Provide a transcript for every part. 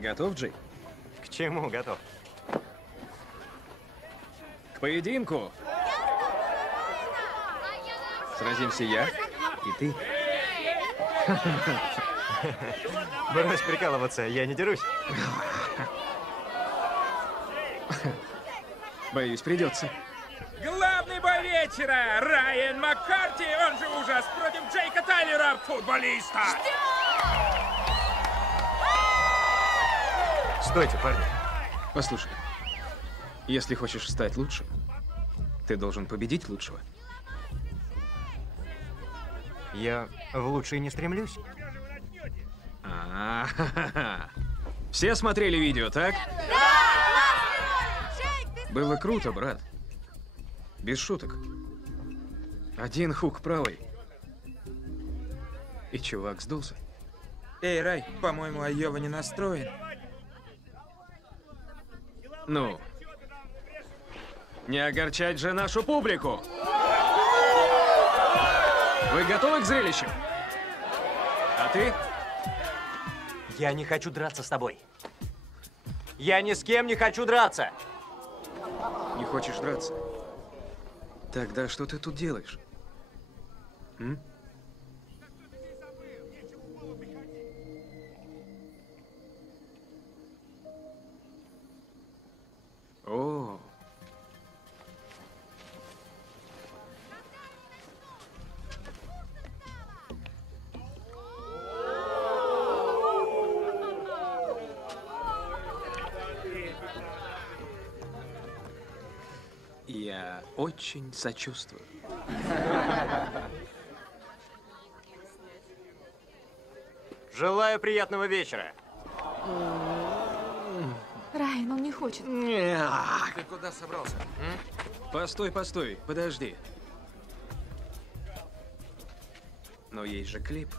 Готов, Джей? К чему готов? К поединку. Сразимся я и ты. Брось прикалываться, я не дерусь. Боюсь, придется. Главный бой вечера! Райан Маккарти, он же ужас, против Джейка Тайлера, футболиста! Стойте, парни. Послушай, если хочешь стать лучшим, ты должен победить лучшего. Я в лучшие не стремлюсь. Все смотрели видео, так? Было круто, брат. Без шуток. Один хук правый. И чувак сдулся. Эй, Рай, по-моему, Айова не настроен. Ну, не огорчать же нашу публику. Вы готовы к зрелищу? А ты? Я не хочу драться с тобой. Я ни с кем не хочу драться. Не хочешь драться? Тогда что ты тут делаешь? М? О. Я очень сочувствую. Желаю приятного вечера. Райан, он не хочет. Ты куда собрался? Постой, постой, подожди. Но есть же клип.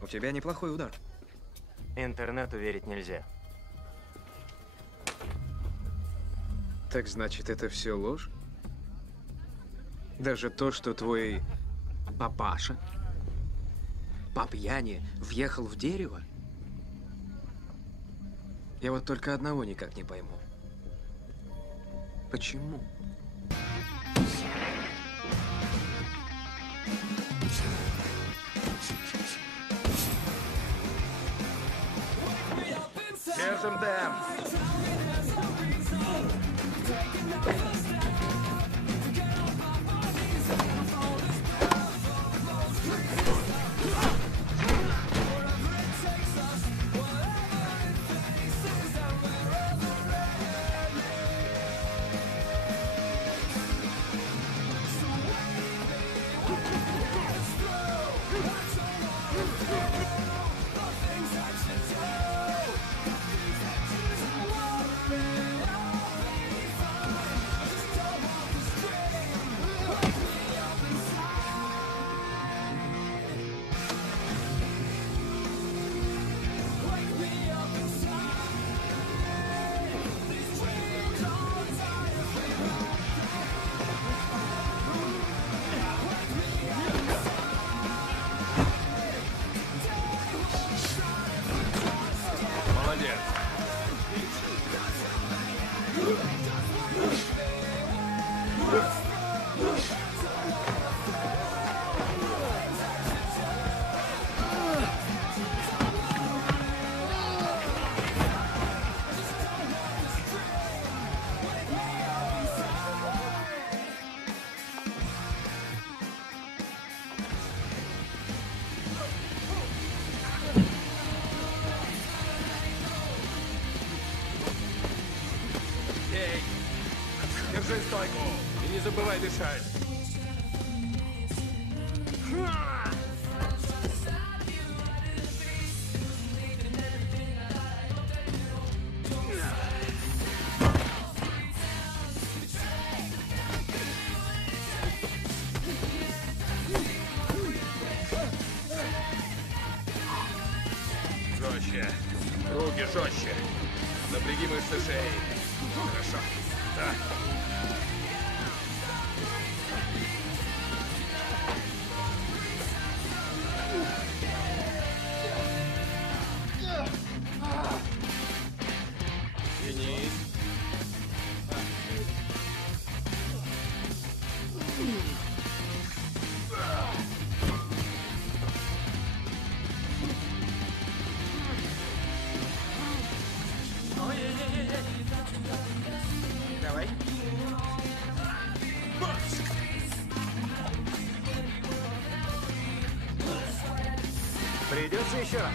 У тебя неплохой удар. Интернету верить нельзя. Так значит, это все ложь? Даже то, что твой папаша по пьяни въехал в дерево? Я вот только одного никак не пойму. Почему? Держим темп. Молодец. Эй, держи стойку и не забывай дышать. Жестче. Руки жестче. Напряги мышцы шеи. Хорошо. Да. Придется еще раз.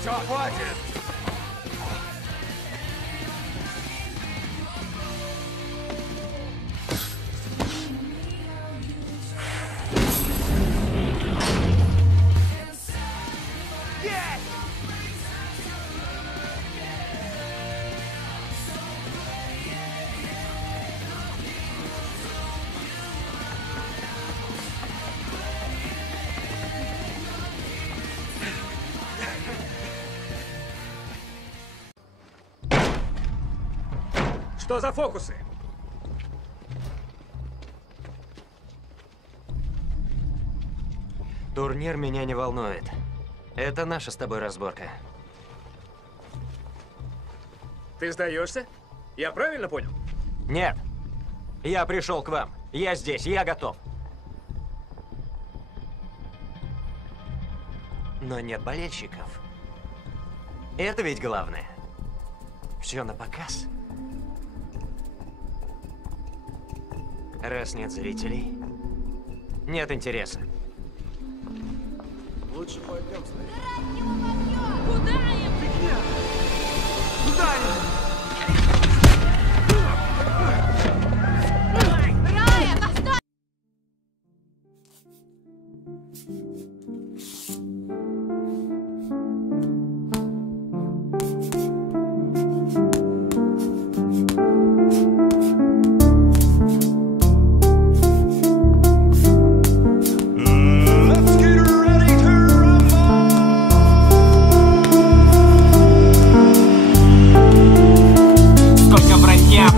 Все, хватит! Что за фокусы? Турнир меня не волнует. Это наша с тобой разборка. Ты сдаешься? Я правильно понял? Нет. Я пришел к вам. Я здесь, я готов. Но нет болельщиков. Это ведь главное. Все на показ. Раз нет зрителей, нет интереса. Лучше пойдем с нами. Куда им? Фигня! Куда им? Райан, постой!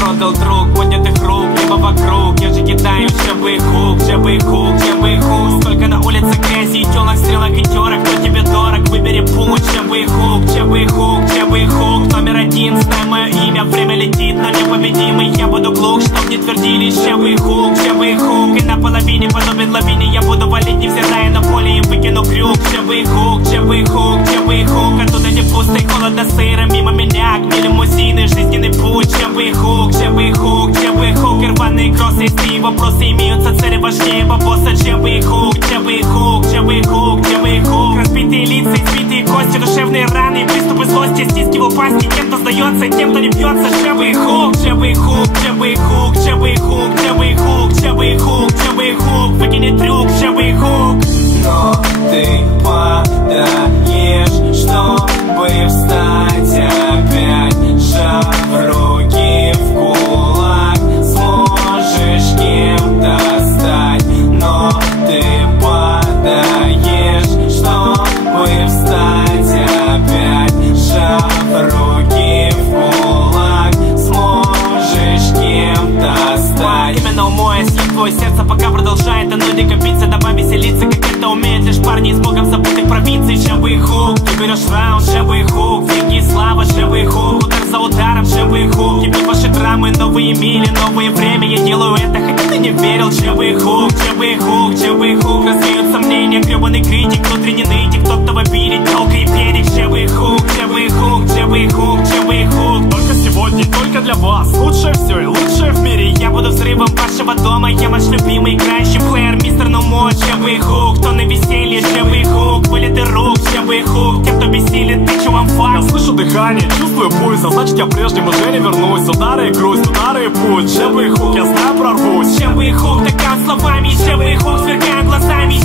Продал друг, поднятых рук, либо вокруг. Я же кидаю жабый хук, жабый хук, жабый хук. Сколько на улице грязи и тёлок, стрелок и терок. Кто тебе дорог, выбери путь. Жабый хук, жабый хук, жабый хук. Номер один, знай мое имя, время летит, но непобедимый. Я буду глух, чтоб не твердили. Жабый хук, жабый хук. И на половине подобен лавине я буду валить, невзирая на поле, и выкину крюк. Жабый хук, жабый хук, жабый хук. Оттуда не пусто и холодно сыро. Мимо меня гни лимузины, жизненный путь. Жабый хук, жабый хук, жабый хук. И рваные кроссы, из три вопросы имеются, цели важнее бабоса. Жабый хук, жабый хук, жабый хук, жабый хук. Разбитые лица, избитые кости, душевные раны, приступы злости, стискивал пасти. Тем, кто сдается, тем, кто не бьется. Жабый хук, жабый хук, жабый хук, жабый хук, жабый хук, жабый хук, жабый хук. Выкини трюк, жабый хук. Но ты подаешь, чтобы встать опять, сжав руки в кулак. Сможешь кем-то стать, но ты подаешь, чтобы встать опять, сжав руки в кулак. Сможешь кем-то стать. Именно умоя съест твое сердце, пока продолжает оно дикопиться. Давай веселиться, как это умеют лишь парни из богом забытых провинций. Жабый хук, ты берешь раунд, жабый хук. Деньги и слава, жабый хук. Удар за ударом, жабый хук. Кипят ваши драмы, новые мили, новое время. Я делаю это, хотя ты не верил. Жабый хук, жабый хук, жабый хук. Развеют сомнения, гребаный критик. Внутренний нытик, тот, кто в обиде, телка и перик. Жабый хук, жабый хук, жабый хук, жабый хук. Только сегодня, только для вас. Лучшее все и лучшее в мире. Я буду взрывом вашего дома. Я ваш любимый играющий плеер, мистер No More. Жабый хук, кто на веселье, жабый хук. Вылеты рук, жабый хук. Те, кто бессилен, тычу вам факт. Я слышу дыхание, чувствую пульс, а значит я прежним уже не вернусь. Удары и грусть, удары и путь. Жабый хук, я знаю прорвусь. Жабый хук, так словами, жабый хук, сверкаю глазами.